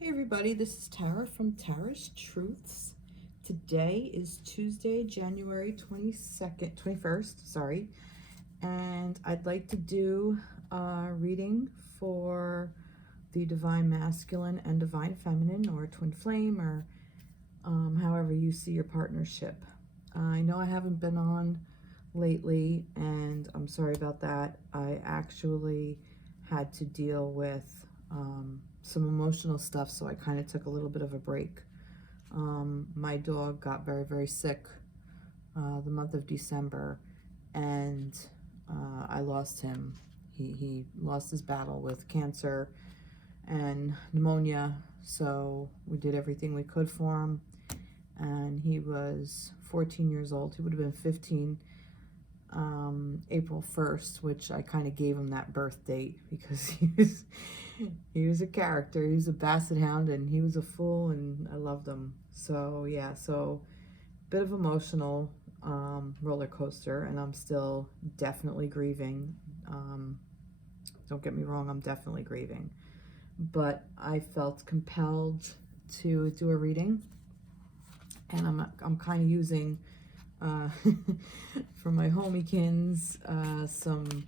Hey everybody, this is Tara from Tara's Truths. Today is Tuesday, January 21st, and I'd like to do a reading for the Divine Masculine and Divine Feminine, or Twin Flame, or however you see your partnership. I know I haven't been on lately, and I'm sorry about that. I actually had to deal with some emotional stuff, so I kind of took a little bit of a break. My dog got very, very sick the month of December, and I lost him. He lost his battle with cancer and pneumonia, so we did everything we could for him, and he was 14 years old. He would have been 15 April 1st, which I kind of gave him that birth date because he was a character. He was a basset hound, and he was a fool, and I loved him. So yeah, so bit of emotional roller coaster, and I'm still definitely grieving. Don't get me wrong, I'm definitely grieving, but I felt compelled to do a reading, and I'm kind of using for my homiekins some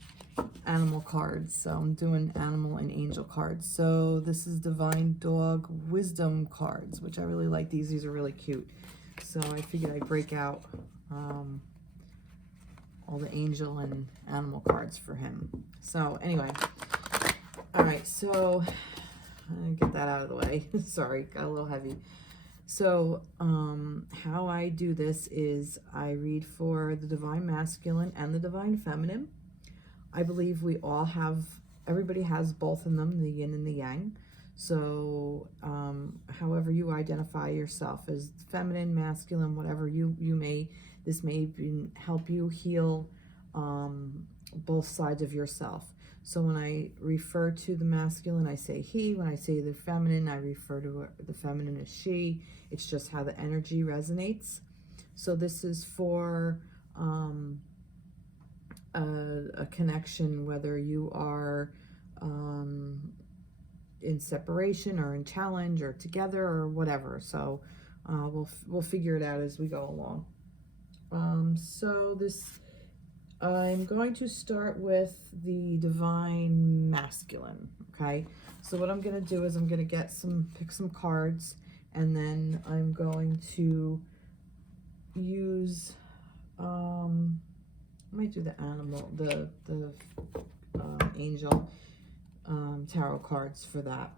animal cards. So I'm doing animal and angel cards. So this is Divine Dog Wisdom cards, which I really like. These are really cute. So I figured I'd break out all the angel and animal cards for him. So anyway, all right, so get that out of the way. Sorry, got a little heavy. So how I do this is I read for the Divine Masculine and the Divine Feminine. I believe we all have, everybody has both in them, the yin and the yang. So however you identify yourself as feminine, masculine, whatever you may, this may help you heal both sides of yourself. So when I refer to the masculine, I say he. When I say the feminine, I refer to the feminine as she. It's just how the energy resonates. So this is for a connection, whether you are in separation or in challenge or together or whatever. So we'll figure it out as we go along. So this, I'm going to start with the Divine Masculine, okay? So what I'm going to do is I'm going to pick some cards, and then I'm going to use, I might do the animal, the angel tarot cards for that.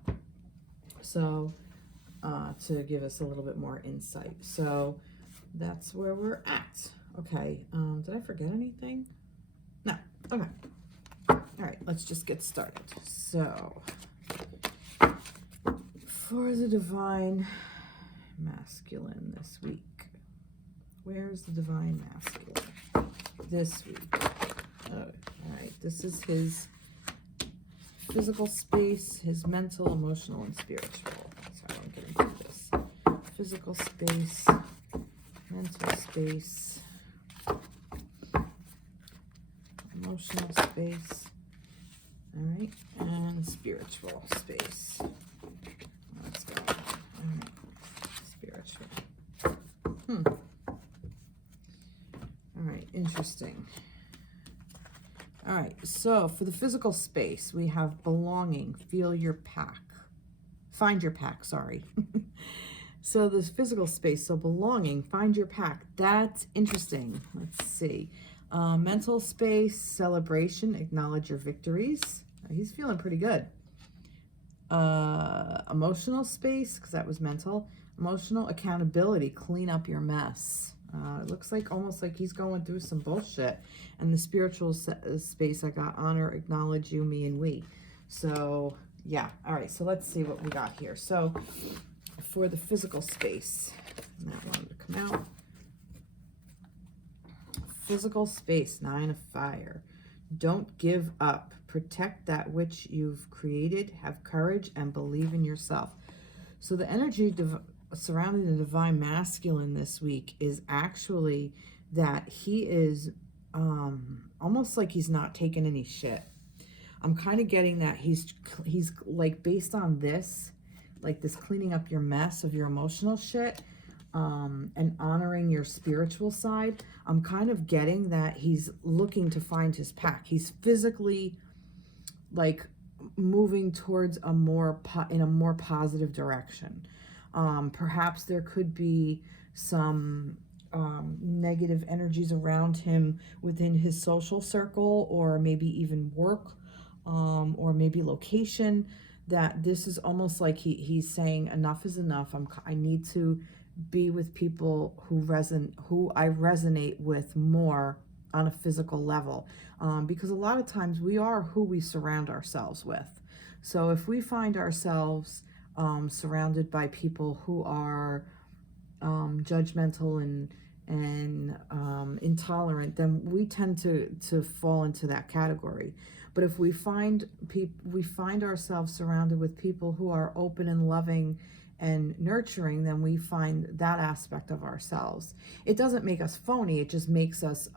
So to give us a little bit more insight. So that's where we're at. Okay, did I forget anything? No, okay. All right, let's just get started. So, for the Divine Masculine this week, where's the Divine Masculine this week? All right, this is his physical space, his mental, emotional, and spiritual. Sorry, I'm getting through this. Physical space, mental space, emotional space, all right, and spiritual space. Let's go. All right, spiritual. All right, interesting. All right, so for the physical space, we have belonging, feel your pack, find your pack, sorry. So this physical space, so belonging, find your pack, that's interesting. Let's see. Mental space, celebration, acknowledge your victories. He's feeling pretty good. Emotional space, because that was mental. Emotional, accountability, clean up your mess. It looks like almost like he's going through some bullshit. And the spiritual space, I got honor, acknowledge you, me, and we. So yeah, all right, so let's see what we got here. So for the physical space, and that one to come out. Physical space, 9 of Fire. Don't give up. Protect that which you've created. Have courage and believe in yourself. So the energy surrounding the Divine Masculine this week is actually that he is almost like he's not taking any shit. I'm kind of getting that he's like, based on this, like this cleaning up your mess of your emotional shit, and honoring your spiritual side. I'm kind of getting that he's looking to find his pack. He's physically like moving towards a more in a more positive direction. Perhaps there could be some negative energies around him within his social circle, or maybe even work, or maybe location, that this is almost like he's saying enough is enough. I need to be with people who I resonate with more on a physical level, because a lot of times we are who we surround ourselves with. So if we find ourselves surrounded by people who are judgmental and intolerant, then we tend to fall into that category. But if we find ourselves surrounded with people who are open and loving and nurturing, then we find that aspect of ourselves. It doesn't make us phony, it just makes us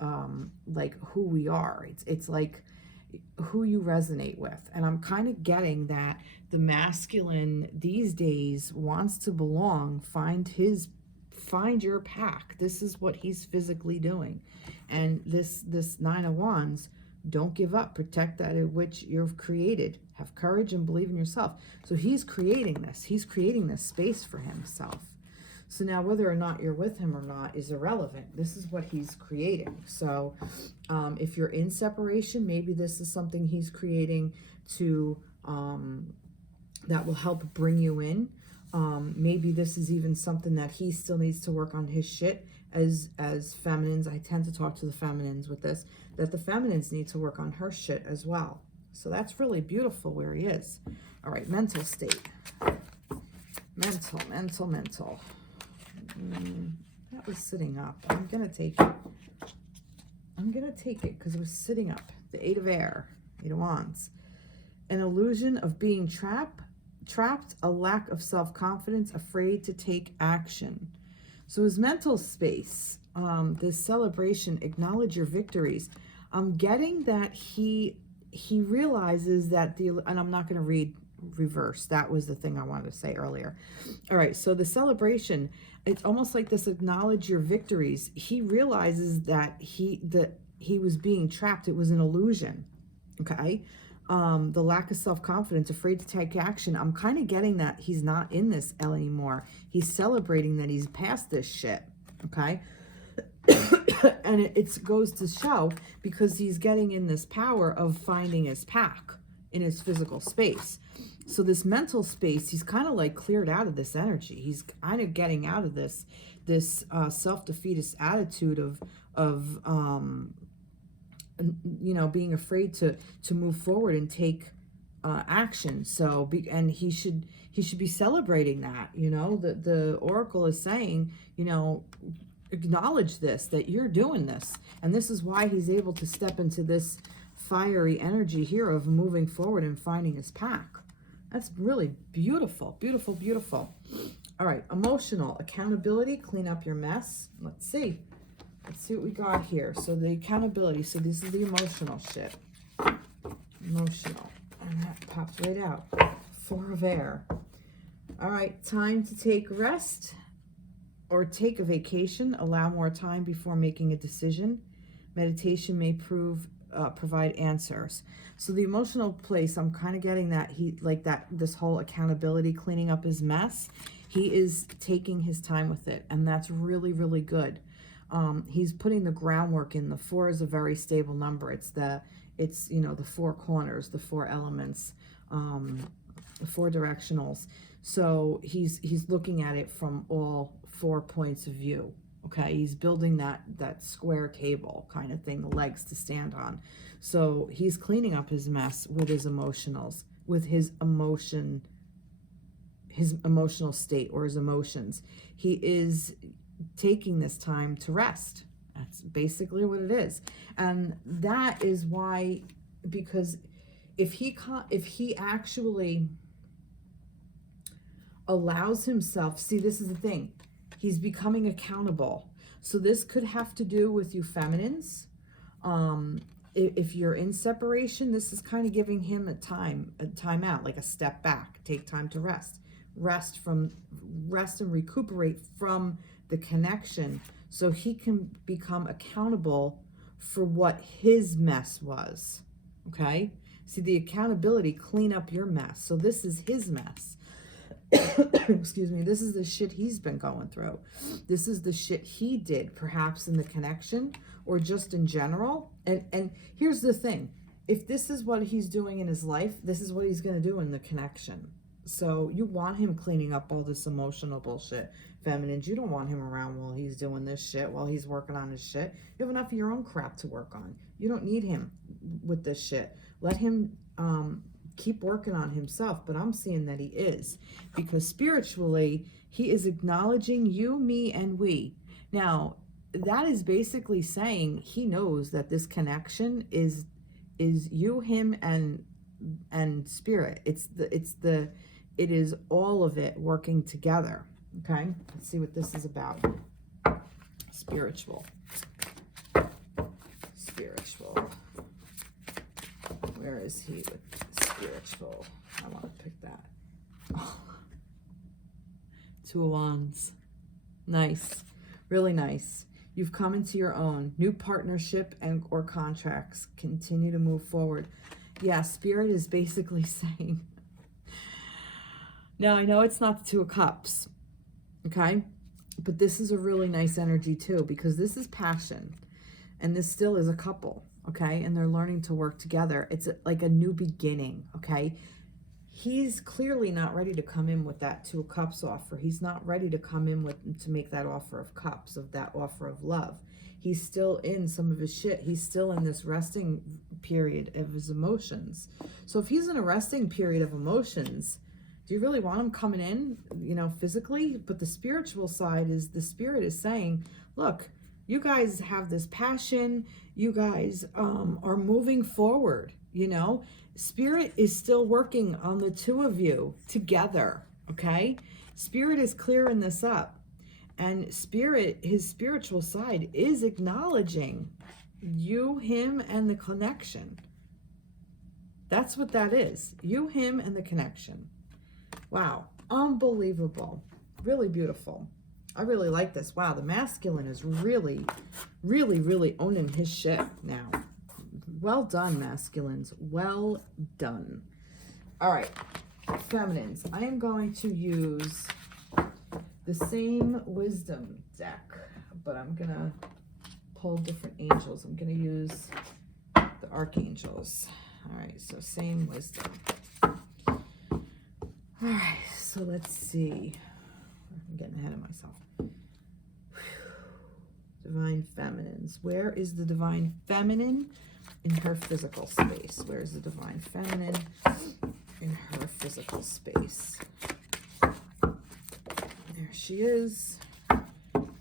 like who we are. It's like who you resonate with. And I'm kind of getting that the masculine these days wants to belong, find your pack. This is what he's physically doing. And this Nine of Wands, don't give up, protect that in which you've created, have courage and believe in yourself. So he's creating this space for himself. So now whether or not you're with him or not is irrelevant. This is what he's creating. So if you're in separation, maybe this is something he's creating to that will help bring you in. Maybe this is even something that he still needs to work on his shit. As feminines, I tend to talk to the feminines with this, that the feminines need to work on her shit as well. So that's really beautiful where he is. All right, mental state. Mental. That was sitting up. I'm going to take it because it was sitting up. The Eight of Air, Eight of Wands. An illusion of being trapped, a lack of self-confidence, afraid to take action. So his mental space, this celebration, acknowledge your victories. I'm getting that he realizes that and I'm not going to read reverse. That was the thing I wanted to say earlier. All right, so the celebration, it's almost like this acknowledge your victories. He realizes that he was being trapped. It was an illusion. Okay. The lack of self-confidence, afraid to take action. I'm kind of getting that he's not in this L anymore. He's celebrating that he's past this shit. Okay. And it goes to show because he's getting in this power of finding his pack in his physical space. So this mental space, he's kind of like cleared out of this energy. He's kind of getting out of this self-defeatist attitude of being afraid to move forward and take action. So and he should be celebrating that. The oracle is saying, acknowledge this, that you're doing this, and this is why he's able to step into this fiery energy here of moving forward and finding his pack. That's really beautiful. All right, emotional accountability, clean up your mess. Let's see what we got here. So the accountability, so this is the emotional shit. Emotional, and that pops right out. Four of Air. All right, time to take rest or take a vacation. Allow more time before making a decision. Meditation may provide answers. So the emotional place, I'm kind of getting that this whole accountability, cleaning up his mess. He is taking his time with it, and that's really, really good. He's putting the groundwork in. The 4 is a very stable number. It's the 4 corners, the 4 elements, the 4 directionals. So he's looking at it from all 4 points of view. Okay, he's building that square table kind of thing, the legs to stand on. So he's cleaning up his mess with his emotionals, with his emotional state or his emotions. He is taking this time to rest. That's basically what it is. And that is why, because if he actually allows himself, see, this is the thing, he's becoming accountable. So this could have to do with you feminines. If you're in separation, this is kind of giving him a time out, like a step back, take time to rest. rest and recuperate from the connection so he can become accountable for what his mess was. Okay? See, the accountability, clean up your mess. So this is his mess. Excuse me. This is the shit he's been going through. This is the shit he did, perhaps in the connection or just in general. And here's the thing. If this is what he's doing in his life, this is what he's going to do in the connection. So you want him cleaning up all this emotional bullshit, feminines. You don't want him around while he's doing this shit, while he's working on his shit. You have enough of your own crap to work on. You don't need him with this shit. Let him keep working on himself, but I'm seeing that he is, because spiritually he is acknowledging you, me, and we. Now that is basically saying he knows that this connection is you, him, and spirit. It is all of it working together. Okay, let's see what this is about. Spiritual. Where is he with spiritual? I want to pick that. Oh. Two of Wands. Nice. Really nice. You've come into your own. New partnership or contracts. Continue to move forward. Yeah, Spirit is basically saying... Now, I know it's not the Two of Cups. Okay? But this is a really nice energy too, because this is passion. And this still is a couple. Okay, and they're learning to work together. It's like a new beginning. Okay, he's clearly not ready to come in with that Two of Cups offer. He's not ready to come in to make that offer of cups, of that offer of love. He's still in some of his shit. He's still in this resting period of his emotions. So if he's in a resting period of emotions, do you really want him coming in, physically? But the spiritual side is, the spirit is saying, look, you guys have this passion. You guys are moving forward, Spirit is still working on the two of you together, okay? Spirit is clearing this up. And Spirit, his spiritual side, is acknowledging you, him, and the connection. That's what that is. You, him, and the connection. Wow. Unbelievable. Really beautiful. I really like this. Wow, the masculine is really, really, really owning his shit now. Well done, masculines. Well done. All right, feminines. I am going to use the same wisdom deck, but I'm going to pull different angels. I'm going to use the archangels. All right, so same wisdom. All right, so let's see. I'm getting ahead of myself. Divine feminines. Where is the divine feminine in her physical space? Where is the divine feminine in her physical space? There she is.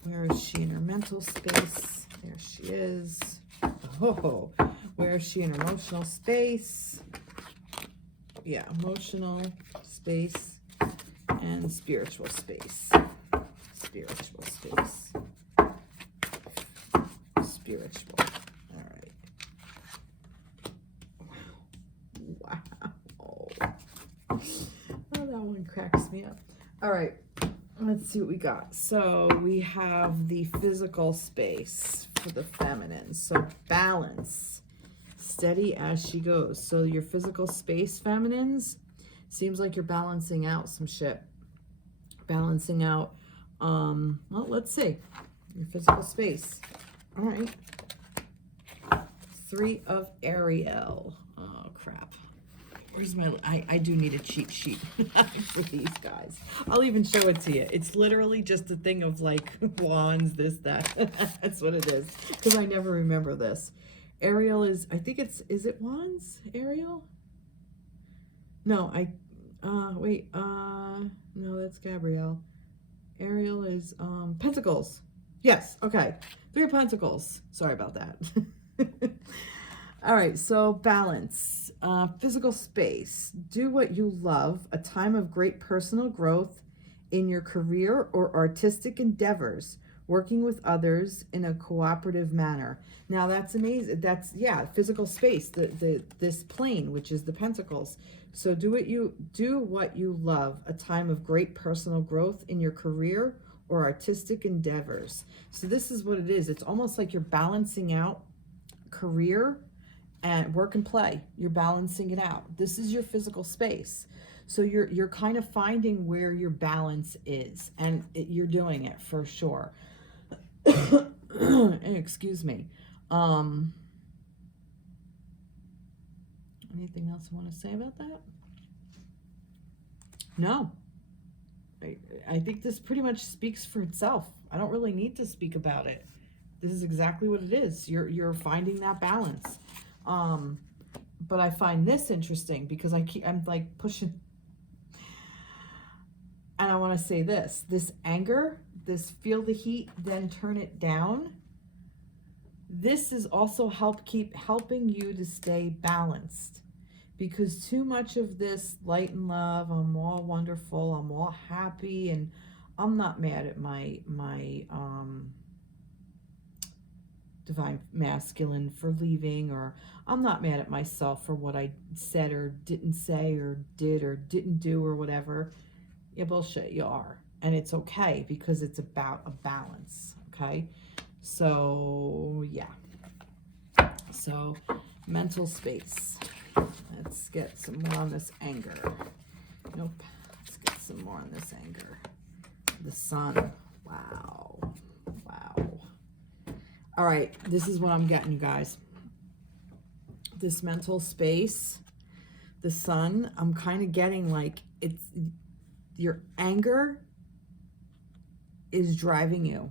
Where is she in her mental space? There she is. Oh, where is she in her emotional space? Yeah, emotional space and spiritual space. Spiritual space. Spiritual. All right. Wow. Oh, that one cracks me up. All right. Let's see what we got. So we have the physical space for the feminine. So balance. Steady as she goes. So your physical space, feminines, seems like you're balancing out some shit. Balancing out, well, let's see. Your physical space. All right. 3 of Ariel. Oh, crap. Where's my... I do need a cheat sheet for these guys. I'll even show it to you. It's literally just a thing of, like, wands, this, that. That's what it is. Because I never remember this. Ariel is... I think it's... Is it wands? Ariel? No, wait. No, that's Gabrielle. Ariel is... Pentacles. Yes, okay. 3 of Pentacles. Sorry about that. All right, so balance. Physical space. Do what you love. A time of great personal growth in your career or artistic endeavors working with others in a cooperative manner. Now that's amazing. That's, yeah, physical space, this plane, which is the pentacles. So do what you love, a time of great personal growth in your career or artistic endeavors. So this is what it is. It's almost like you're balancing out career and work and play. You're balancing it out. This is your physical space. So you're kind of finding where your balance is, and you're doing it for sure. Excuse me. Anything else I want to say about that? No. I think this pretty much speaks for itself. I don't really need to speak about it. This is exactly what it is. You're finding that balance. But I find this interesting because I'm like pushing, and I want to say this anger, this feel the heat, then turn it down. This is also helping you to stay balanced, because too much of this light and love, I'm all wonderful, I'm all happy, and I'm not mad at my divine masculine for leaving, or I'm not mad at myself for what I said or didn't say or didn't do or whatever. Yeah, bullshit, you are. And it's okay, because it's about a balance, okay? So, yeah. So, mental space. Let's get some more on this anger. Nope. Let's get some more on this anger. The sun. Wow. Wow. All right. This is what I'm getting, you guys. This mental space, the sun, I'm kind of getting like it's your anger is driving you.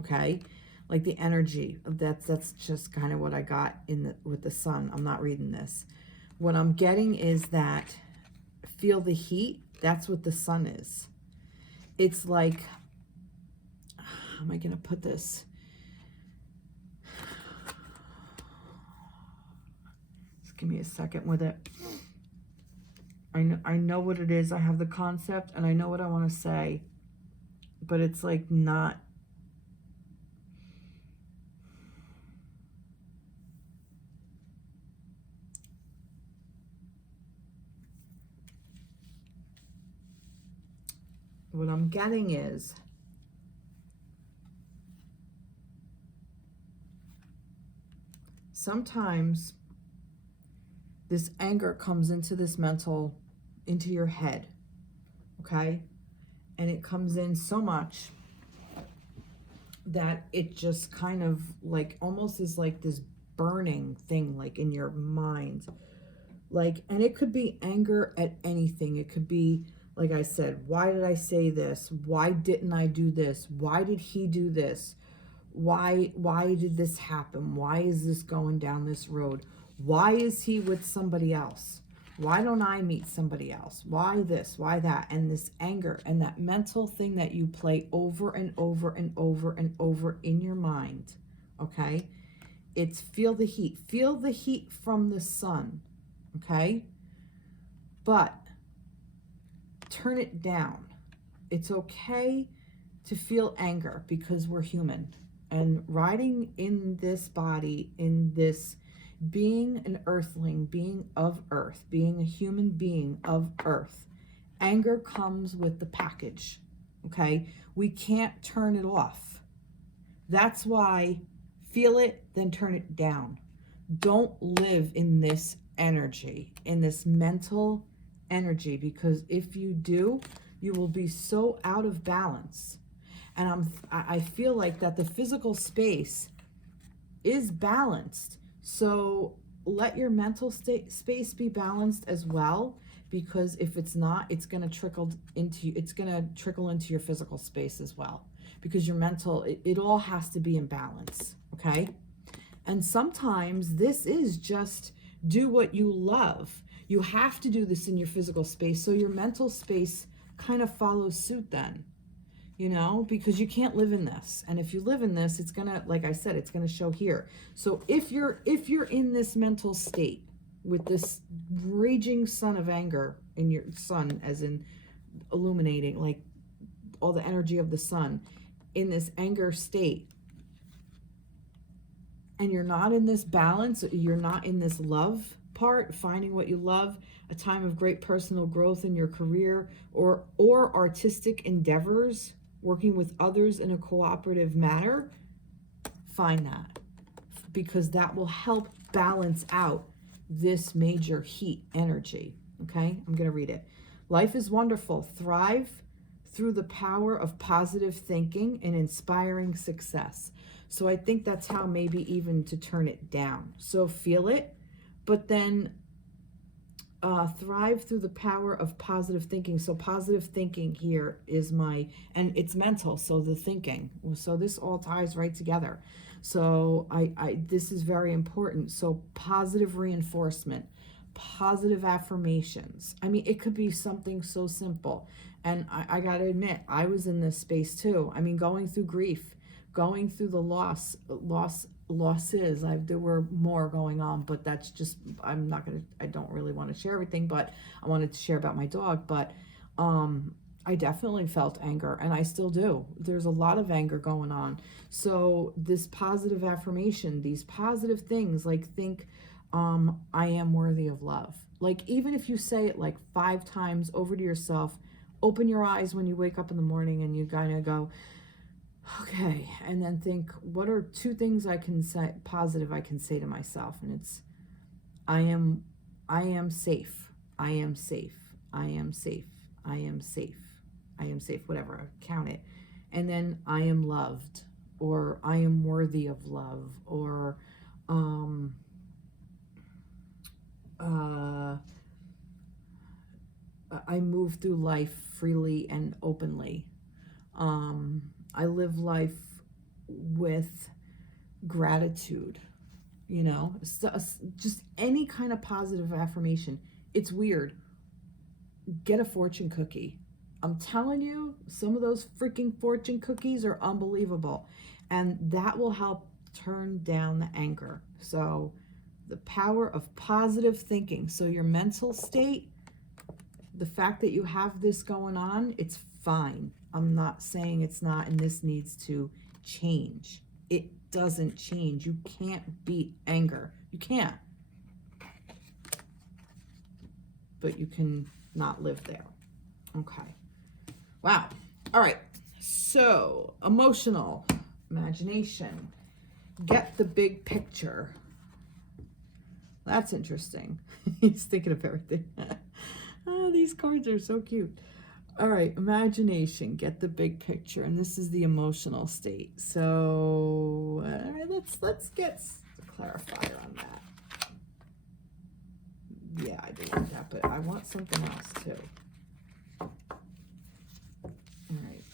Okay? Like the energy. That's just kind of what I got with the sun. I'm not reading this. What I'm getting is that feel the heat. That's what the sun is. It's like, how am I going to put this? Just give me a second with it. I know what it is. I have the concept and I know what I want to say, but it's like not. What I'm getting is sometimes this anger comes into into your head, okay? And it comes in so much that it just kind of like almost is like this burning thing like in your mind. Like, and it could be anger at anything. It could be, like I said, why did I say this? Why didn't I do this? Why did he do this? Why did this happen? Why is this going down this road? Why is he with somebody else? Why don't I meet somebody else? Why this? Why that? And this anger and that mental thing that you play over and over and over and over in your mind, okay? It's feel the heat. Feel the heat from the sun, okay? But turn it down. It's okay to feel anger because we're human. And riding in this body, in this being an earthling, being of earth, being a human being of earth, anger comes with the package, okay? We can't turn it off. That's why feel it, then turn it down. Don't live in this energy, in this mental energy, because if you do, you will be so out of balance. And I feel like that the physical space is balanced. So let your mental space be balanced as well, because if it's not, it's going to trickle into your physical space as well, because your mental, it all has to be in balance, okay? And sometimes this is just do what you love. You have to do this in your physical space, so your mental space kind of follows suit then, you know, because you can't live in this. And if you live in this, it's gonna, like I said, it's gonna show here. So if you're in this mental state with this raging sun of anger in your sun, as in illuminating, like all the energy of the sun, in this anger state, and you're not in this balance, you're not in this love part, finding what you love, a time of great personal growth in your career or artistic endeavors, working with others in a cooperative manner, find that, because that will help balance out this major heat energy. Okay, I'm going to read it. Life is wonderful. Thrive through the power of positive thinking and inspiring success. So I think that's how maybe even to turn it down. So feel it, but then thrive through the power of positive thinking. So positive thinking here is and it's mental, so the thinking. So this all ties right together. So this is very important. So positive reinforcement, positive affirmations. I mean, it could be something so simple. And I got to admit, I was in this space too. I mean, going through grief, going through the losses. There were more going on, but that's just, I don't really want to share everything, but I wanted to share about my dog. But I definitely felt anger, and I still do. There's a lot of anger going on. So this positive affirmation, these positive things, like think, I am worthy of love. Like, even if you say it like 5 times over to yourself, open your eyes when you wake up in the morning and you kind of go, okay, and then think, what are 2 things I can say positive I can say to myself? And it's, I am safe. I am safe. I am safe. I am safe. I am safe, whatever, count it. And then I am loved, or I am worthy of love, or I move through life freely and openly. I live life with gratitude, just any kind of positive affirmation. It's weird. Get a fortune cookie. I'm telling you, some of those freaking fortune cookies are unbelievable. And that will help turn down the anger. So the power of positive thinking. So your mental state, the fact that you have this going on, it's fine. I'm not saying it's not, and this needs to change. It doesn't change. You can't beat anger. You can't. But you can not live there. Okay. Wow. All right. So, emotional, imagination, get the big picture. That's interesting. He's thinking of everything. Oh, these cards are so cute. All right, imagination, get the big picture, and this is the emotional state. So, all right, let's get a clarifier on that. Yeah, I do want that, but I want something else too. All right.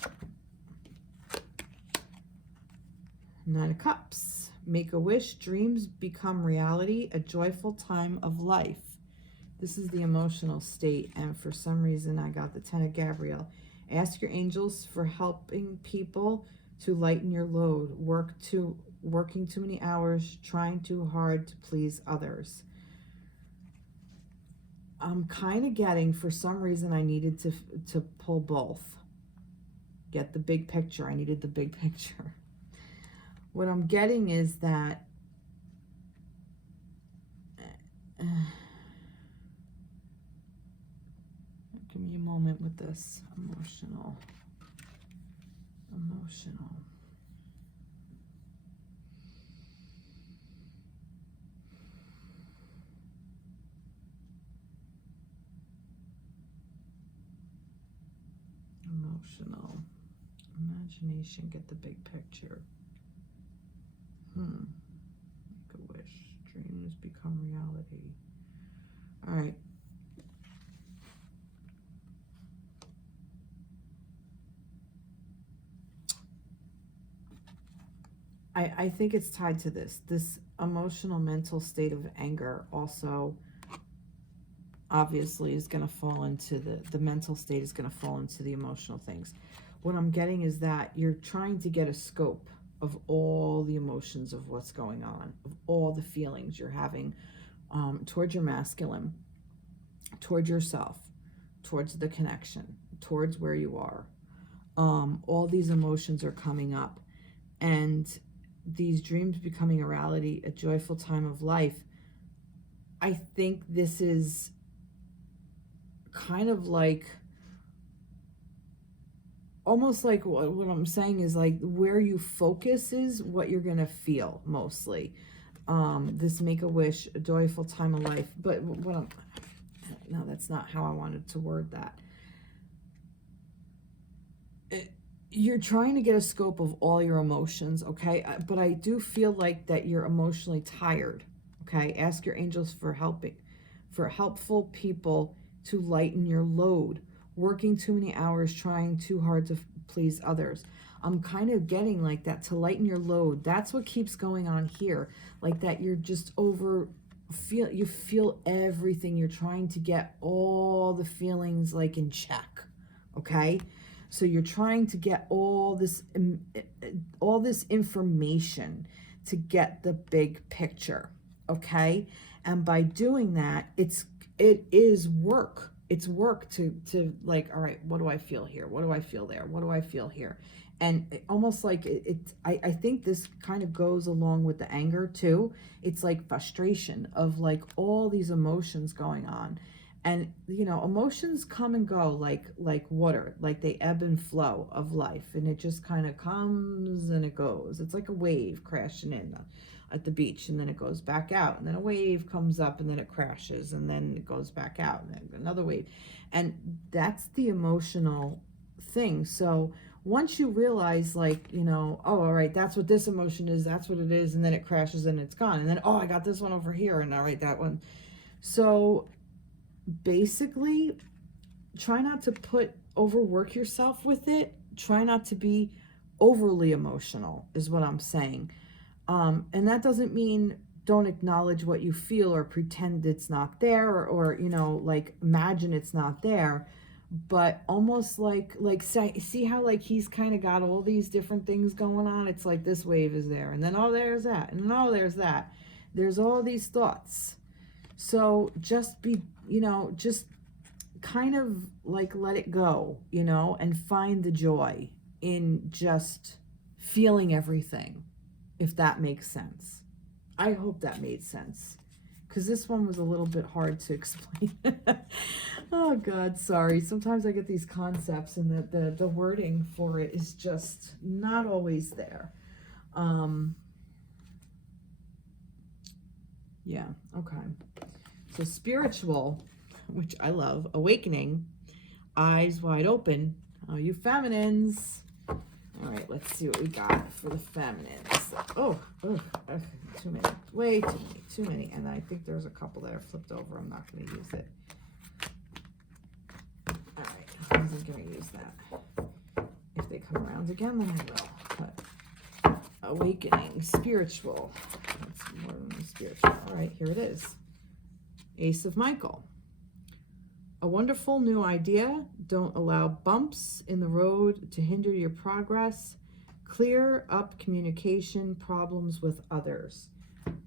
9 of Cups. Make a wish. Dreams become reality. A joyful time of life. This is the emotional state, and for some reason I got the 10 of Gabriel. Ask your angels for helping people to lighten your load. Working too many hours, trying too hard to please others. I'm kind of getting, for some reason, I needed to pull both. Get the big picture. I needed the big picture. What I'm getting is that give me a moment with this. Emotional. Imagination, get the big picture. Make a wish. Dreams become reality. All right. I think it's tied to this emotional mental state of anger also obviously is going to fall into the mental state is going to fall into the emotional things. What I'm getting is that you're trying to get a scope of all the emotions of what's going on, of all the feelings you're having towards your masculine, towards yourself, towards the connection, towards where you are. all these emotions are coming up, and these dreams becoming a reality, a joyful time of life. I think this is kind of like, almost like what I'm saying is like where you focus is what you're going to feel mostly. This Make-A-Wish, a joyful time of life. But no, that's not how I wanted to word that. You're trying to get a scope of all your emotions, okay? But I do feel like that you're emotionally tired, okay? Ask your angels for helpful people to lighten your load. Working too many hours, trying too hard to please others. I'm kind of getting like that, to lighten your load. That's what keeps going on here. Like that you're just you feel everything. You're trying to get all the feelings like in check, okay? So you're trying to get all this information to get the big picture, okay? And by doing that, it is work. It's work to like, all right, what do I feel here? What do I feel there? What do I feel here? And almost like I think this kind of goes along with the anger too. It's like frustration of like all these emotions going on. And, you know, emotions come and go like water, like they ebb and flow of life. And it just kind of comes and it goes. It's like a wave crashing in at the beach, and then it goes back out, and then a wave comes up, and then it crashes, and then it goes back out, and then another wave. And that's the emotional thing. So once you realize, like, you know, oh, all right, that's what this emotion is, that's what it is, and then it crashes and it's gone, and then, oh, I got this one over here, and all right, that one. So basically, try not to overwork yourself with it. Try not to be overly emotional is what I'm saying. And that doesn't mean don't acknowledge what you feel or pretend it's not there, or you know, like imagine it's not there, but almost like see how like he's kind of got all these different things going on. It's like this wave is there, and then oh, there's that, and then oh, there's that. There's all these thoughts. So just be, you know, just kind of like let it go, you know, and find the joy in just feeling everything. If that makes sense. I hope that made sense, because this one was a little bit hard to explain. Oh God, sorry. Sometimes I get these concepts and the wording for it is just not always there. Yeah, okay. So spiritual, which I love, awakening, eyes wide open. Oh, you feminines. All right, let's see what we got for the feminines. Oh, too many. Way too many. And I think there's a couple that are flipped over. I'm not going to use it. All right, I wasn't going to use that. If they come around again, then I will. But awakening, spiritual. That's more than spiritual. All right, here it is. Ace of Michael. A wonderful new idea. Don't allow bumps in the road to hinder your progress. Clear up communication problems with others.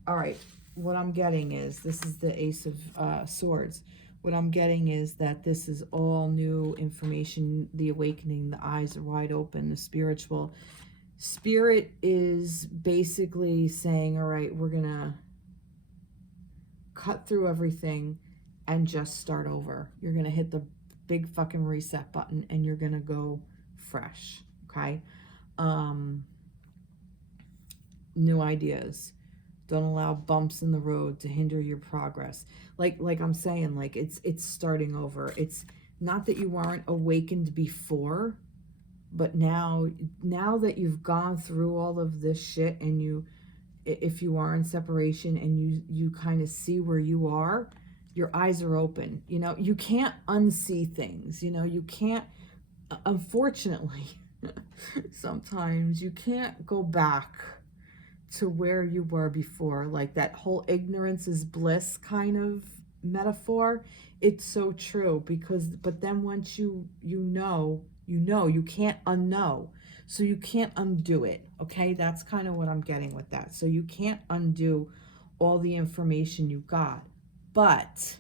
All right, what I'm getting is, this is the Ace of Swords. What I'm getting is that this is all new information, the awakening, the eyes are wide open, the spiritual. Spirit is basically saying, all right, we're going to cut through everything and just start over. You're going to hit the big fucking reset button and you're going to go fresh, okay? New ideas. Don't allow bumps in the road to hinder your progress. Like I'm saying, like it's starting over. It's not that you weren't awakened before, but now that you've gone through all of this shit, and if you are in separation and you kind of see where you are, your eyes are open. You know, you can't unsee things. You know, you can't, unfortunately, sometimes you can't go back to where you were before. Like that whole ignorance is bliss kind of metaphor. It's so true, but then once you know, you can't unknow. So you can't undo it, okay? That's kind of what I'm getting with that. So you can't undo all the information you got, but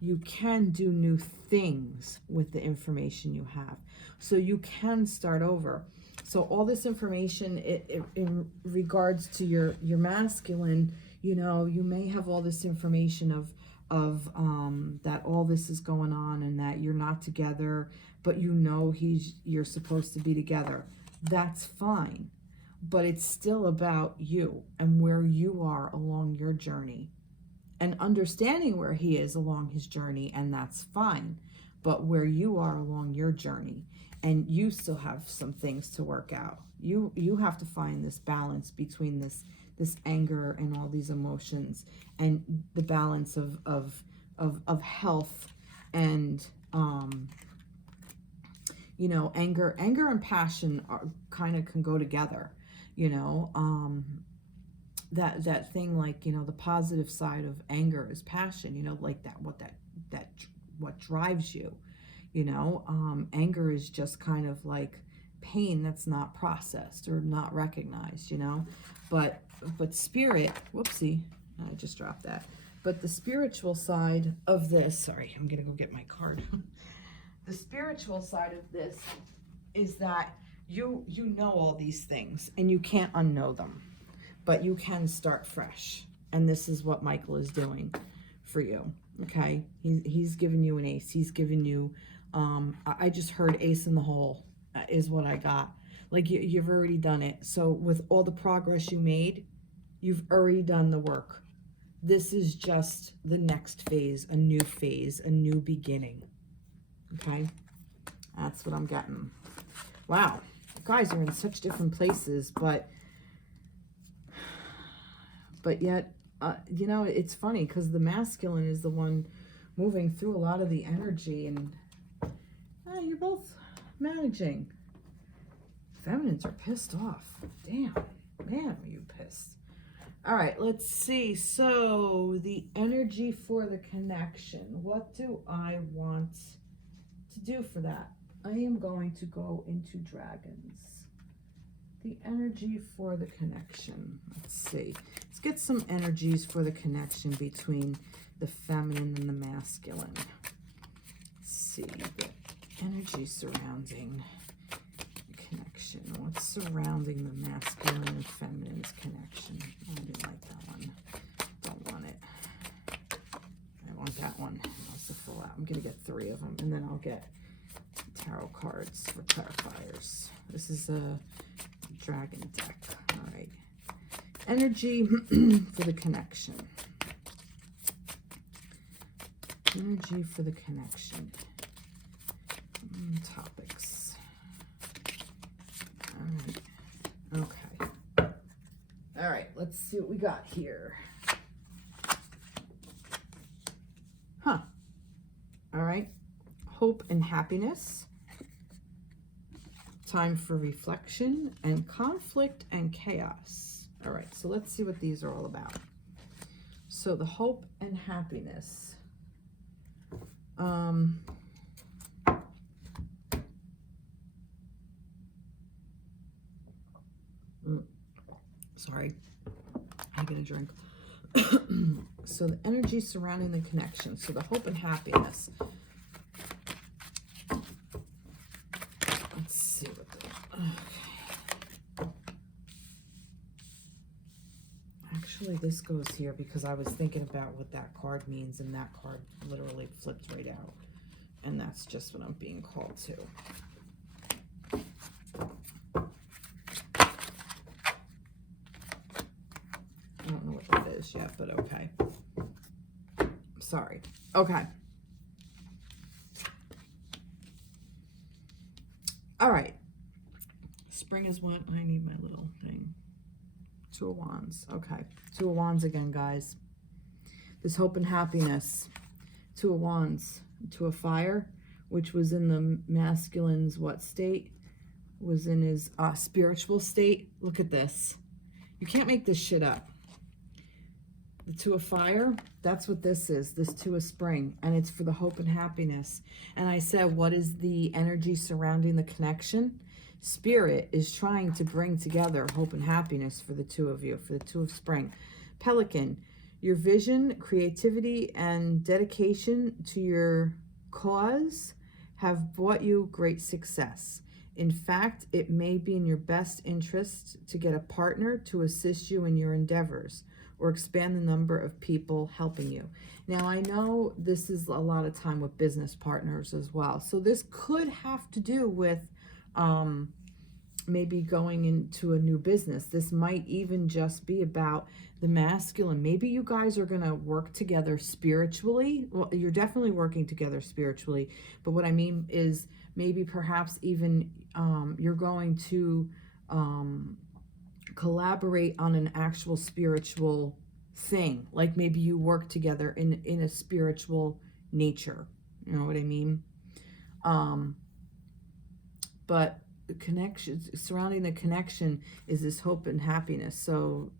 you can do new things with the information you have. So you can start over. So all this information in regards to your masculine, you know, you may have all this information of that all this is going on and that you're not together, but you know you're supposed to be together. That's fine. But it's still about you and where you are along your journey, and understanding where he is along his journey, and that's fine. But where you are along your journey, and you still have some things to work out. You have to find this balance between this anger and all these emotions, and the balance of health and you know, anger and passion are kind of can go together, you know. That thing, like, you know, the positive side of anger is passion, you know, like what drives you, you know. Anger is just kind of like pain that's not processed or not recognized, you know. But spirit, whoopsie, I just dropped that. But the spiritual side of this, sorry, I'm gonna go get my card. The spiritual side of this is that you know all these things and you can't unknow them, but you can start fresh. And this is what Michael is doing for you, okay? He's giving you an ace. He's giving you, I just heard ace in the hole is what I got. Like you've already done it. So with all the progress you made, you've already done the work. This is just the next phase, a new beginning. Okay, that's what I'm getting. Wow, you guys are in such different places, but yet, you know, it's funny because the masculine is the one moving through a lot of the energy, and you're both managing. Feminines are pissed off. Damn, man, are you pissed? All right, let's see. So the energy for the connection. What do I want to do for that? I am going to go into dragons. The energy for the connection. Let's see. Let's get some energies for the connection between the feminine and the masculine. Let's see. The energy surrounding the connection. What's surrounding the masculine and feminine's connection? Oh, I didn't like that one. Don't want it. I want that one. That's the full out. I'm going to get 3 of them, and then I'll get tarot cards for clarifiers. This is a dragon deck. All right. Energy for the connection. Energy for the connection. Topics. All right. Okay. All right. Let's see what we got here. Huh. All right. Hope and happiness. Time for reflection and conflict and chaos. All right, so let's see what these are all about. So the hope and happiness. Sorry, I get a drink. So the energy surrounding the connection. So the hope and happiness. Let's see what okay. Actually, this goes here because I was thinking about what that card means, and that card literally flipped right out. And that's just what I'm being called to. I don't know what that is yet, but okay. Sorry. Okay. All right. Spring is what? I need my little thing. 2 of Wands. Okay. 2 of Wands again, guys. This hope and happiness. 2 of Wands. 2 of Fire, which was in the masculine's what state? Was in his spiritual state. Look at this. You can't make this shit up. The 2 of Fire, that's what this is. This 2 of Spring. And it's for the hope and happiness. And I said, what is the energy surrounding the connection? Spirit is trying to bring together hope and happiness for the 2 of you, for the 2 of Spring. Pelican, your vision, creativity, and dedication to your cause have brought you great success. In fact, it may be in your best interest to get a partner to assist you in your endeavors or expand the number of people helping you. Now, I know this is a lot of time with business partners as well. So this could have to do with maybe going into a new business. This might even just be about the masculine. Maybe you guys are going to work together spiritually. Well, you're definitely working together spiritually. But what I mean is maybe perhaps even you're going to collaborate on an actual spiritual thing. Like maybe you work together in a spiritual nature. You know what I mean? But the connection, surrounding the connection, is this hope and happiness. So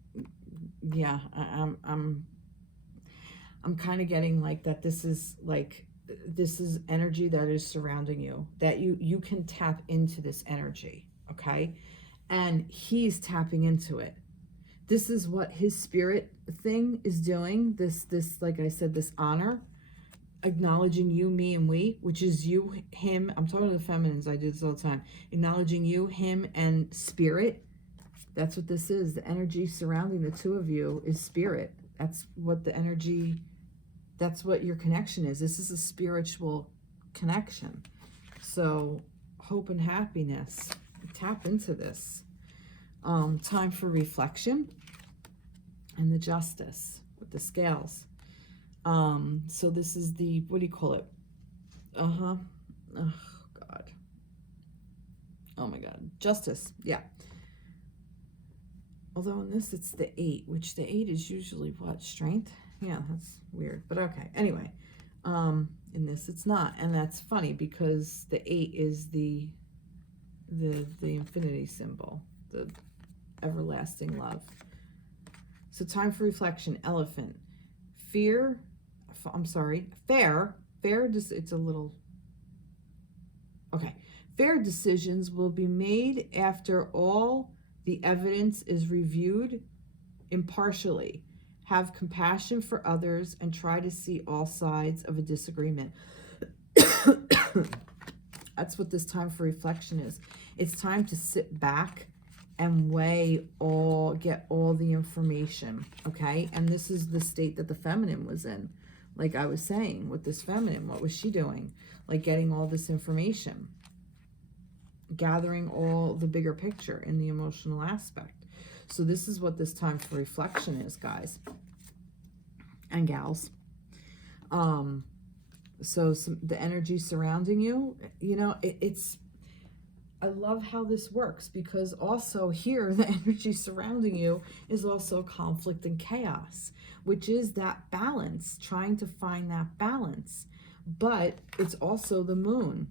yeah, I'm kind of getting like that. This is energy that is surrounding you, that you can tap into this energy, okay? And he's tapping into it. This is what his spirit thing is doing. This like I said, this honor, acknowledging you, me, and we, which is you, him. I'm talking to the feminines. I do this all the time. Acknowledging you, him, and spirit. That's what this is. The energy surrounding the two of you is spirit. That's what the energy, that's what your connection is. This is a spiritual connection. So hope and happiness. Tap into this. Time for reflection and the justice with the scales. So this is the, what do you call it? Oh God. Oh my God. Justice. Yeah. Although in this it's the 8, which the 8 is usually what? Strength? Yeah, that's weird. But okay. Anyway, in this it's not. And that's funny because the 8 is the infinity symbol, the everlasting love. So time for reflection. Elephant. Fair, it's a little, okay. Fair decisions will be made after all the evidence is reviewed impartially. Have compassion for others and try to see all sides of a disagreement. That's what this time for reflection is. It's time to sit back and get all the information, okay? And this is the state that the feminine was in. Like I was saying, with this feminine, what was she doing? Like getting all this information, gathering all the bigger picture in the emotional aspect. So this is what this time for reflection is, guys and gals. So the energy surrounding you, you know, I love how this works, because also here the energy surrounding you is also conflict and chaos, which is that balance, trying to find that balance. But it's also the moon,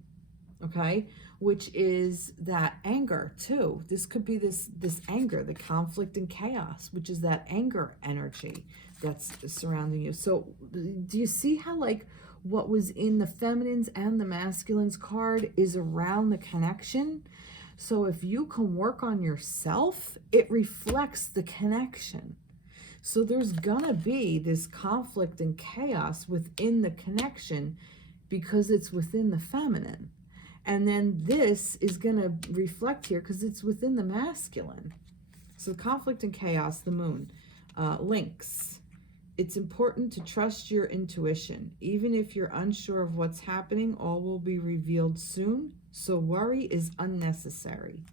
okay, which is that anger too. This could be this anger, the conflict and chaos, which is that anger energy that's surrounding you. So do you see how like what was in the feminines and the masculines card is around the connection? So if you can work on yourself, it reflects the connection. So there's gonna be this conflict and chaos within the connection because it's within the feminine. And then this is gonna reflect here because it's within the masculine. So conflict and chaos, the moon. Links. It's important to trust your intuition. Even if you're unsure of what's happening, all will be revealed soon. So worry is unnecessary.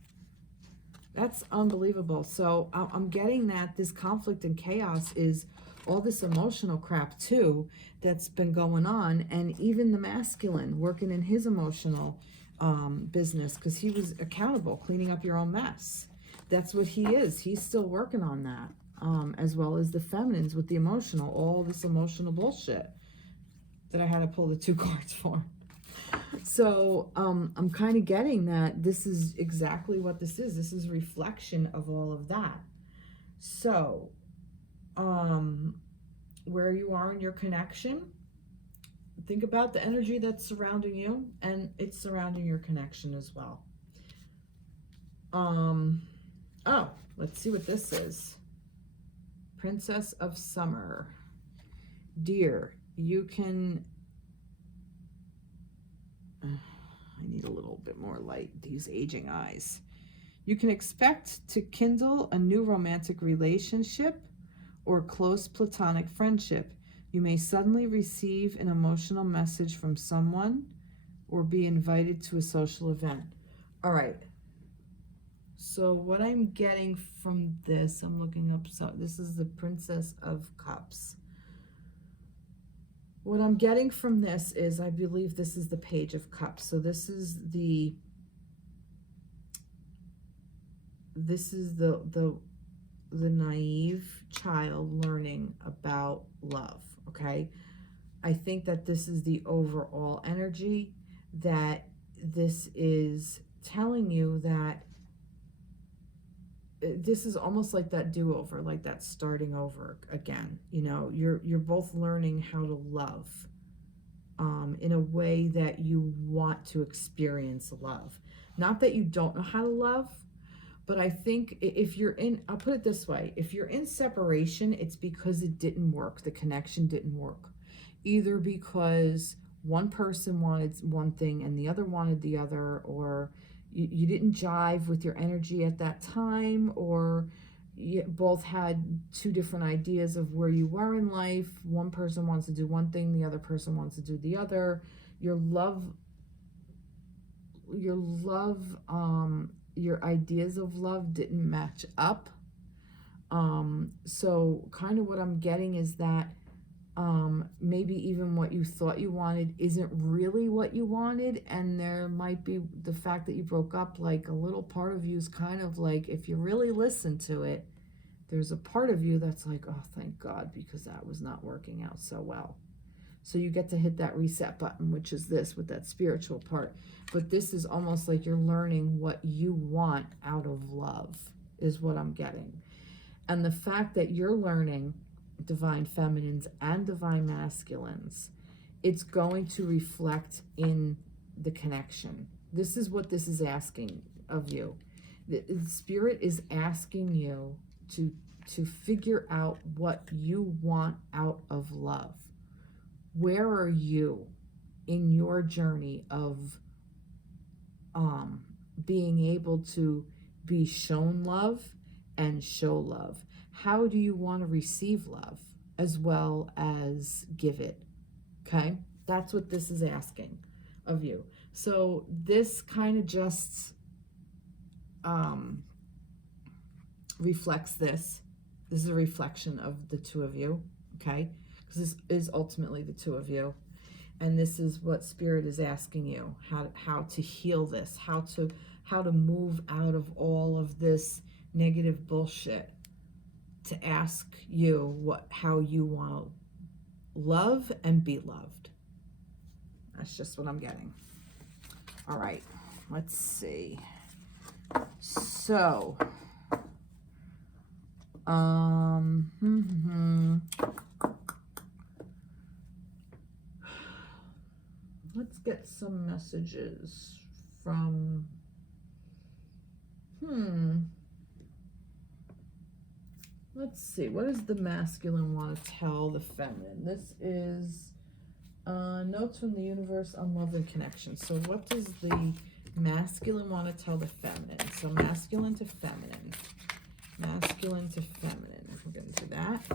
That's unbelievable. So I'm getting that this conflict and chaos is all this emotional crap too that's been going on. And even the masculine working in his emotional business, because he was accountable, cleaning up your own mess. That's what he is. He's still working on that. As well as the feminines with the emotional, all this emotional bullshit that I had to pull the 2 cards for. So I'm kind of getting that this is exactly what this is. This is reflection of all of that. So where you are in your connection, think about the energy that's surrounding you, and it's surrounding your connection as well. Oh, let's see what this is. Princess of Summer. Dear, you can I need a little bit more light, these aging eyes. You can expect to kindle a new romantic relationship or close platonic friendship. You may suddenly receive an emotional message from someone or be invited to a social event. All right. So what I'm getting from this, I'm looking up, so this is the Princess of Cups. What I'm getting from this is, I believe this is the Page of Cups. So this is the naive child learning about love, okay? I think that this is the overall energy, that this is telling you that this is almost like that do-over, like that starting over again. You know, you're both learning how to love in a way that you want to experience love. Not that you don't know how to love, but I think if you're in, I'll put it this way, if you're in separation, it's because it didn't work. The connection didn't work. Either because one person wanted one thing and the other wanted the other, or you didn't jive with your energy at that time, or you both had two different ideas of where you were in life. One person wants to do one thing, the other person wants to do the other. Your ideas of love didn't match up. So kind of what I'm getting is that maybe even what you thought you wanted isn't really what you wanted, and there might be the fact that you broke up, like a little part of you is kind of like, if you really listen to it, there's a part of you that's like, oh, thank God, because that was not working out so well. So you get to hit that reset button, which is this, with that spiritual part. But this is almost like you're learning what you want out of love, is what I'm getting. And the fact that you're learning divine feminines and divine masculines, it's going to reflect in the connection. This is what this is asking of you. The Spirit is asking you to figure out what you want out of love. Where are you in your journey of being able to be shown love and show love? How do you want to receive love as well as give it? Okay? That's what this is asking of you. So this kind of just reflects this. This is a reflection of the two of you, okay? Because this is ultimately the two of you. And this is what Spirit is asking you, how to heal this, how to move out of all of this negative bullshit, to ask you how you want to love and be loved. That's just what I'm getting. All right, let's see. So, let's get some messages from, let's see, what does the masculine want to tell the feminine? This is notes from the universe on love and connection. So what does the masculine want to tell the feminine? So masculine to feminine. Masculine to feminine. We're getting to that.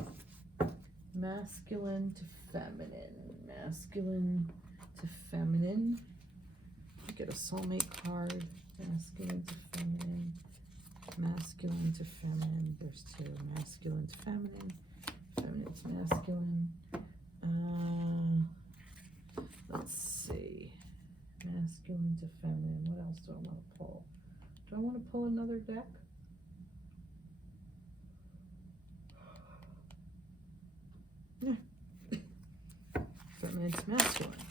Masculine to feminine. Masculine to feminine. Get a soulmate card. Masculine to feminine. Masculine to feminine. There's two. Masculine to feminine. Feminine to masculine. Let's see. Masculine to feminine. What else do I want to pull? Do I want to pull another deck? Yeah. Feminine to masculine.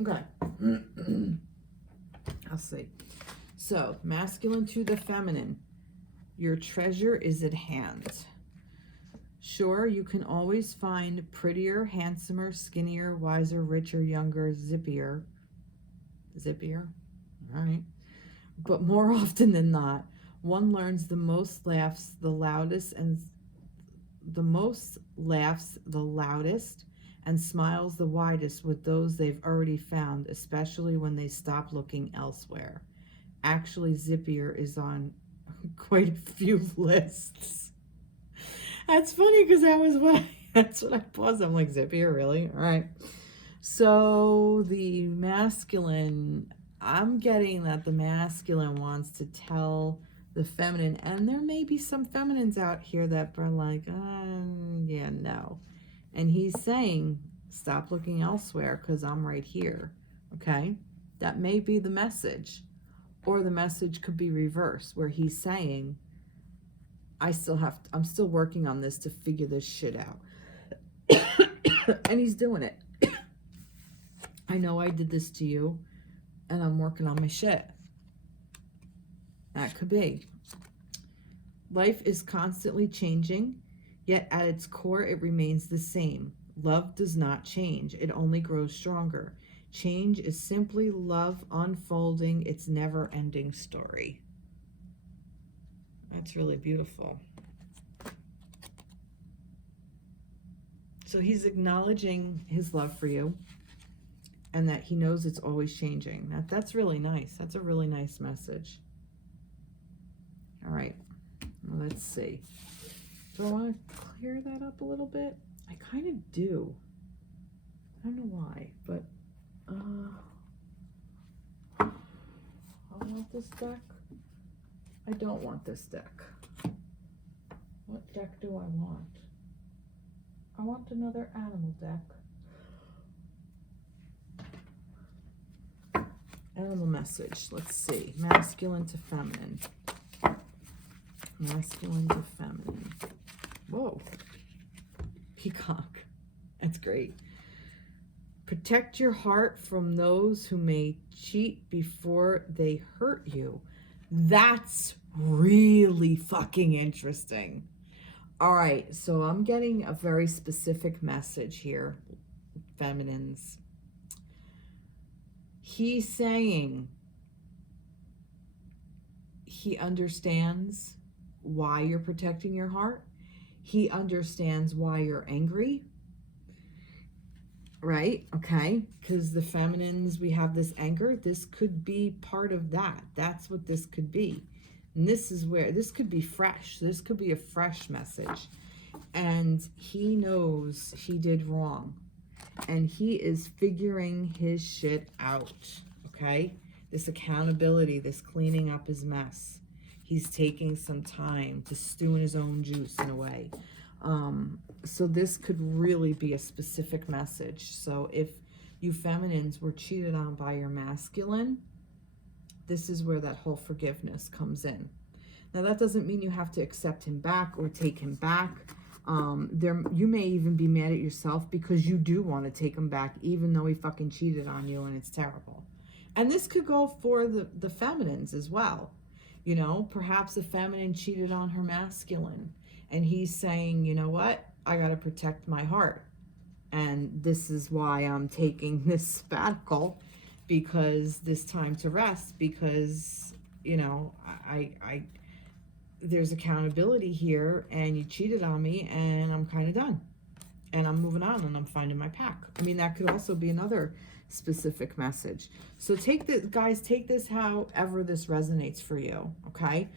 Okay. I'll see. So, masculine to the feminine. Your treasure is at hand. Sure, you can always find prettier, handsomer, skinnier, wiser, richer, younger, zippier. Zippier? All right. But more often than not, one learns the most laughs the loudest, and and smiles the widest with those they've already found, especially when they stop looking elsewhere. Actually, zippier is on quite a few lists. That's funny because that's what I paused. I'm like, zippier, really? All right. So the masculine, I'm getting that the masculine wants to tell the feminine, and there may be some feminines out here that are like, yeah, no. And he's saying, stop looking elsewhere because I'm right here. Okay? That may be the message. Or the message could be reversed, where he's saying, I'm still working on this to figure this shit out. And he's doing it. I know I did this to you, and I'm working on my shit. That could be. Life is constantly changing, yet at its core it remains the same. Love does not change. It only grows stronger. Change is simply love unfolding its never-ending story. That's really beautiful. So he's acknowledging his love for you and that he knows it's always changing. That's really nice. That's a really nice message. All right. Well, let's see. Do I want to clear that up a little bit? I kind of do. I don't know why, but I want this deck. I don't want this deck. What deck do I want? I want another animal deck. Animal message. Let's see. Masculine to feminine. Masculine to feminine. Whoa. Peacock. That's great. Protect your heart from those who may cheat before they hurt you. That's really fucking interesting. All right, so I'm getting a very specific message here, feminines. He's saying he understands why you're protecting your heart. He understands why you're angry. Right? Okay. Because the feminines, we have this anger. This could be part of that. That's what this could be. And this is where, this could be fresh. This could be a fresh message. And he knows he did wrong. And he is figuring his shit out. Okay? This accountability, this cleaning up his mess. He's taking some time to stew in his own juice in a way. So this could really be a specific message. So if you feminines were cheated on by your masculine, this is where that whole forgiveness comes in. Now that doesn't mean you have to accept him back or take him back. You may even be mad at yourself because you do want to take him back even though he fucking cheated on you and it's terrible. And this could go for the feminines as well. You know, perhaps a feminine cheated on her masculine and he's saying, you know what? I got to protect my heart. And this is why I'm taking this sabbatical, because this time to rest, because, you know, I there's accountability here and you cheated on me and I'm kind of done and I'm moving on and I'm finding my pack. I mean, that could also be another specific message. So take this, guys, take this however this resonates for you. Okay.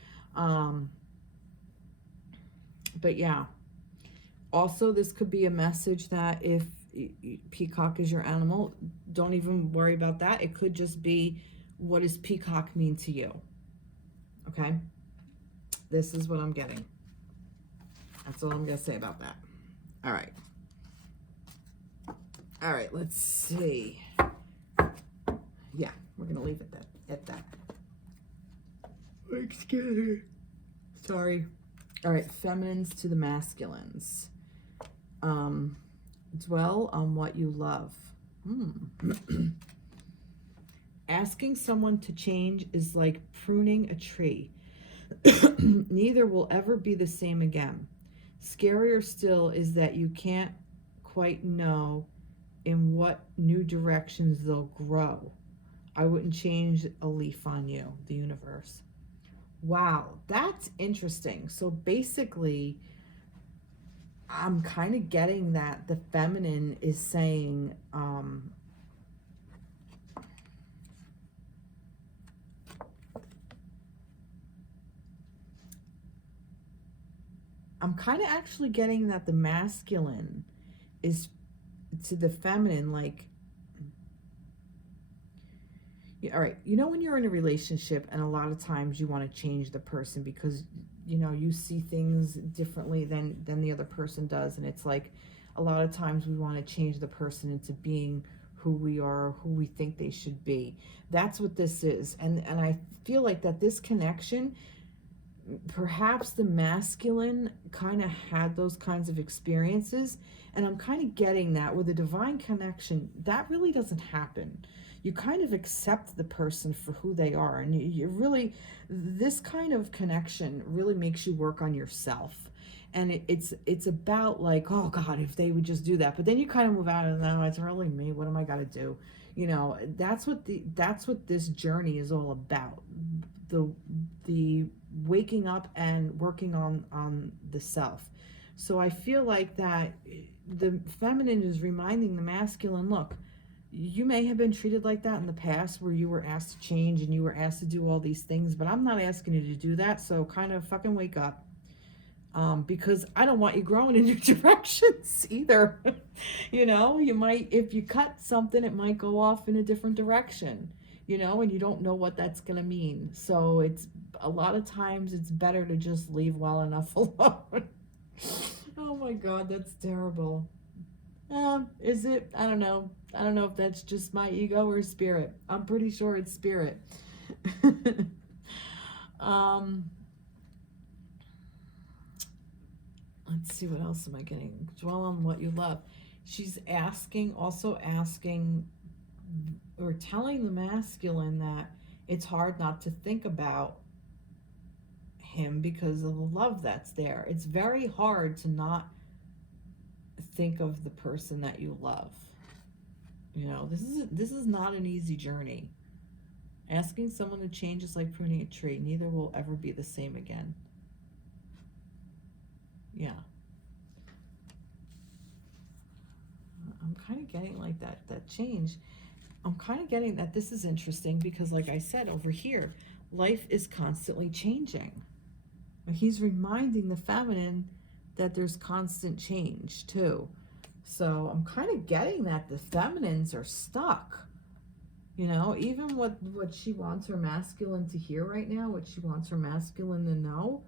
But yeah, also this could be a message that if peacock is your animal, don't even worry about that. It could just be, what does peacock mean to you? Okay. This is what I'm getting. That's all I'm going to say about that. All right. All right, let's see. Yeah, we're going to leave it at that. Excuse me. Sorry. All right, feminines to the masculines. Dwell on what you love. Asking someone to change is like pruning a tree. Neither will ever be the same again. Scarier still is that you can't quite know in what new directions they'll grow. I wouldn't change a leaf on you, the universe. Wow, that's interesting. So basically, I'm kind of getting that the feminine is saying, I'm kind of actually getting that the masculine is to the feminine, like, yeah, all right, you know, when you're in a relationship and a lot of times you want to change the person because, you know, you see things differently than the other person does, and it's like a lot of times we want to change the person into being who we are, who we think they should be. That's what this is. And I feel like that this connection, perhaps the masculine kind of had those kinds of experiences, and I'm kind of getting that with a divine connection that really doesn't happen. You kind of accept the person for who they are, and you really, this kind of connection really makes you work on yourself. And it's about like, oh God, if they would just do that, but then you kind of move out of, no, it's really me, what am I gotta do? You know, that's what this journey is all about. The waking up and working on the self. So I feel like that the feminine is reminding the masculine, look, you may have been treated like that in the past where you were asked to change and you were asked to do all these things, but I'm not asking you to do that, so kind of fucking wake up. Because I don't want you growing in your directions either. You know, you might, if you cut something, it might go off in a different direction, you know, and you don't know what that's going to mean. So it's a lot of times it's better to just leave well enough alone. Oh my God, that's terrible. Is it? I don't know. I don't know if that's just my ego or spirit. I'm pretty sure it's spirit. Let's see, what else am I getting? Dwell on what you love. She's also asking or telling the masculine that it's hard not to think about him because of the love that's there. It's very hard to not think of the person that you love. You know, this is not an easy journey. Asking someone to change is like pruning a tree. Neither will ever be the same again. Yeah. I'm kind of getting like that change. I'm kind of getting that this is interesting because, like I said over here, life is constantly changing. He's reminding the feminine that there's constant change too. So I'm kind of getting that the feminines are stuck. You know, even what she wants her masculine to hear right now, what she wants her masculine to know,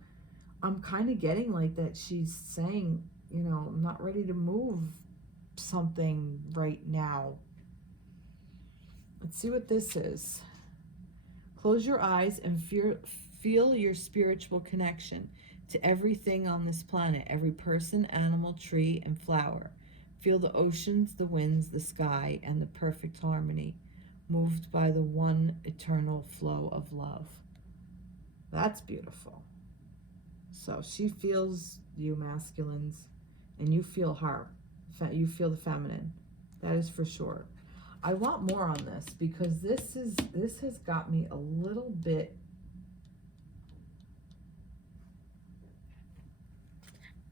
I'm kind of getting like that she's saying, you know, I'm not ready to move something right now. Let's see what this is. Close your eyes and feel your spiritual connection to everything on this planet, every person, animal, tree, and flower. Feel the oceans, the winds, the sky, and the perfect harmony, moved by the one eternal flow of love. That's beautiful. So she feels you masculines, and you feel her. You feel the feminine. That is for sure. I want more on this because this has got me a little bit.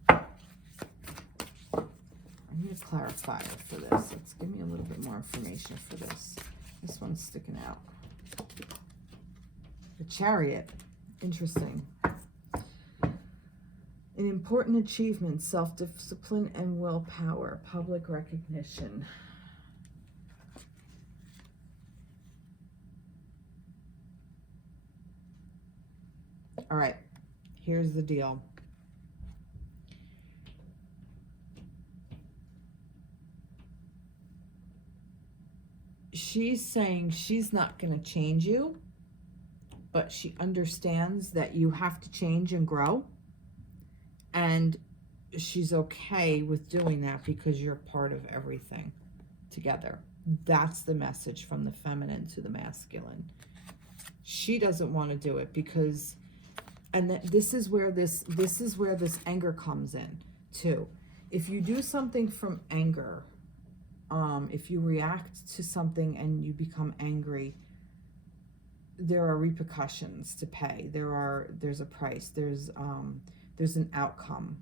I need a clarifier for this. Let's give me a little bit more information for this. This one's sticking out. The Chariot. Interesting. An important achievement, self-discipline and willpower, public recognition. All right, here's the deal. She's saying she's not going to change you, but she understands that you have to change and grow. And she's okay with doing that because you're part of everything together. That's the message from the feminine to the masculine. She doesn't want to do it because, and this is where this anger comes in too. If you do something from anger, if you react to something and you become angry, there are repercussions to pay. There's a price. There's an outcome.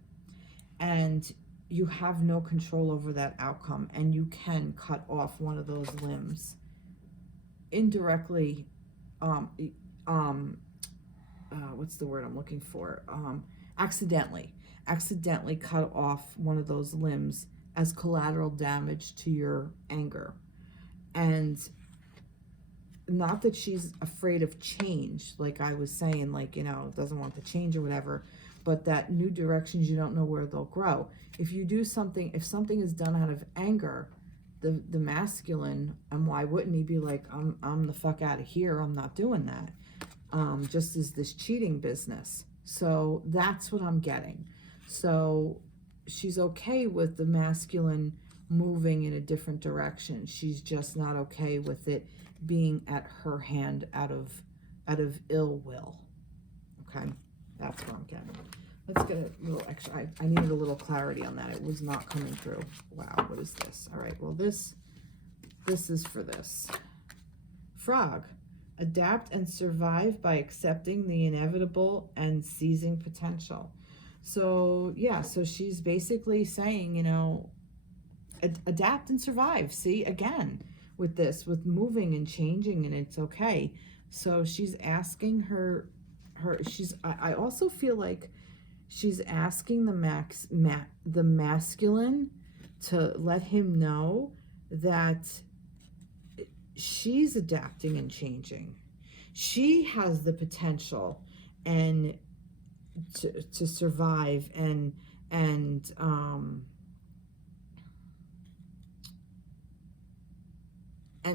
And you have no control over that outcome, and you can cut off one of those limbs indirectly. What's the word I'm looking for? Accidentally cut off one of those limbs as collateral damage to your anger. And not that she's afraid of change, like I was saying, like, doesn't want to change or whatever, but that new directions, you don't know where they'll grow. If you do something, if something is done out of anger, the masculine, and why wouldn't he be like, I'm the fuck out of here, I'm not doing that. Just as this cheating business. So that's what I'm getting. So she's okay with the masculine moving in a different direction. She's just not okay with it being at her hand out of ill will. Okay, that's what I'm getting. Let's get a little extra. I needed a little clarity on that. It was not coming through. Wow, what is this? All right, well, this is for this. Frog. Adapt and survive by accepting the inevitable and seizing potential. So, yeah, so she's basically saying, adapt and survive. See, again, with this, with moving and changing, and it's okay. So she's asking I also feel like she's asking the masculine to let him know that she's adapting and changing. She has the potential and to survive and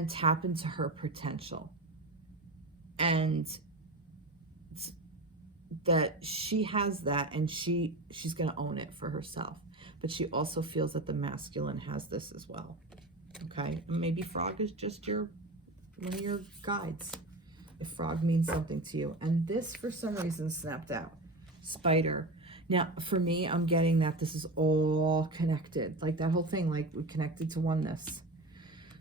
tap into her potential, and that she has that, and she's going to own it for herself. But she also feels that the masculine has this as well. Okay, maybe Frog is just one of your guides, if Frog means something to you. And this, for some reason, snapped out. Spider. Now, for me, I'm getting that this is all connected. Like that whole thing, like we connected to oneness.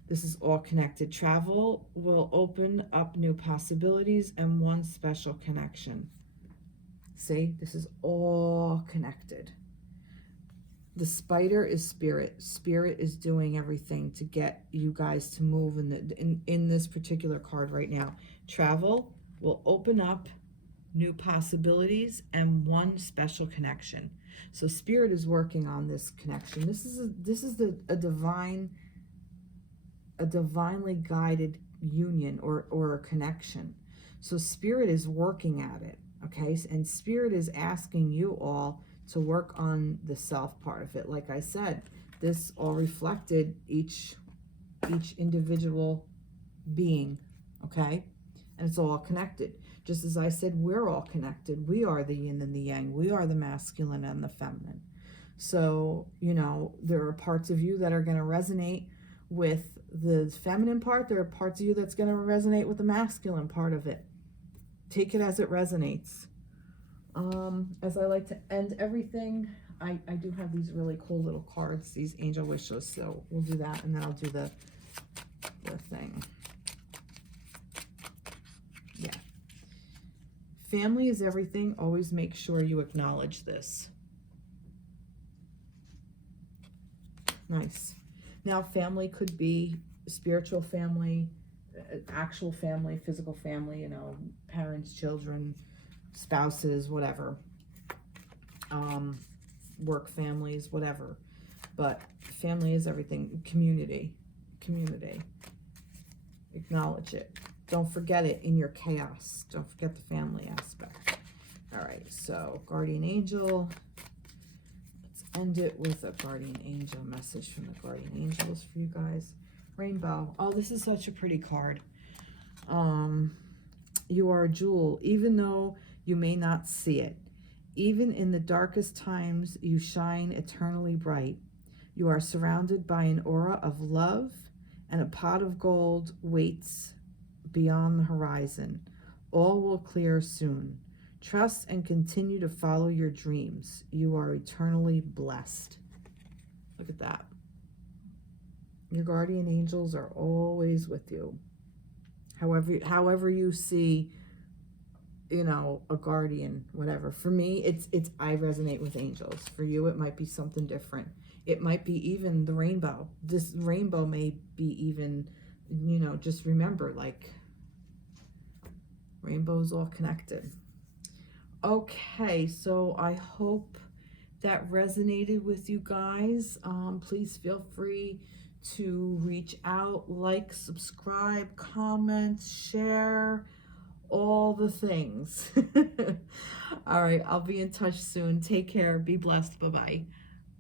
This is all connected. Travel will open up new possibilities and one special connection. See, this is all connected. The spider is spirit. Spirit is doing everything to get you guys to move in this particular card right now. Travel will open up new possibilities and one special connection. So spirit is working on this connection. This is a divinely guided union or a connection. So spirit is working at it, okay? And spirit is asking you all to work on the self part of it. Like I said, this all reflected each individual being, okay? And it's all connected. Just as I said, we're all connected. We are the yin and the yang. We are the masculine and the feminine. So, there are parts of you that are going to resonate with the feminine part. There are parts of you that's going to resonate with the masculine part of it. Take it as it resonates. As I like to end everything, I do have these really cool little cards, these angel wishes. So we'll do that, and then I'll do the thing. Yeah. Family is everything. Always make sure you acknowledge this. Nice. Now, family could be spiritual family, actual family, physical family, parents, children, spouses, whatever, work families, whatever. But family is everything. Community. Acknowledge it. Don't forget it in your chaos. Don't forget the family aspect. All right, so guardian angel. Let's end it with a guardian angel message from the guardian angels for you guys. Rainbow. Oh, this is such a pretty card. You are a jewel, even though you may not see it. Even in the darkest times, you shine eternally bright. You are surrounded by an aura of love, and a pot of gold waits beyond the horizon. All will clear soon. Trust and continue to follow your dreams. You are eternally blessed. Look at that. Your guardian angels are always with you. However you see, a guardian, whatever. For me, it's I resonate with angels. For you, it might be something different. It might be even the rainbow. This rainbow may be even, you know, just remember, like, rainbow's all connected. Okay, so I hope that resonated with you guys. Please feel free to reach out, like, subscribe, comment, share, all the things. All right, I'll be in touch soon. Take care. Be blessed. Bye-bye.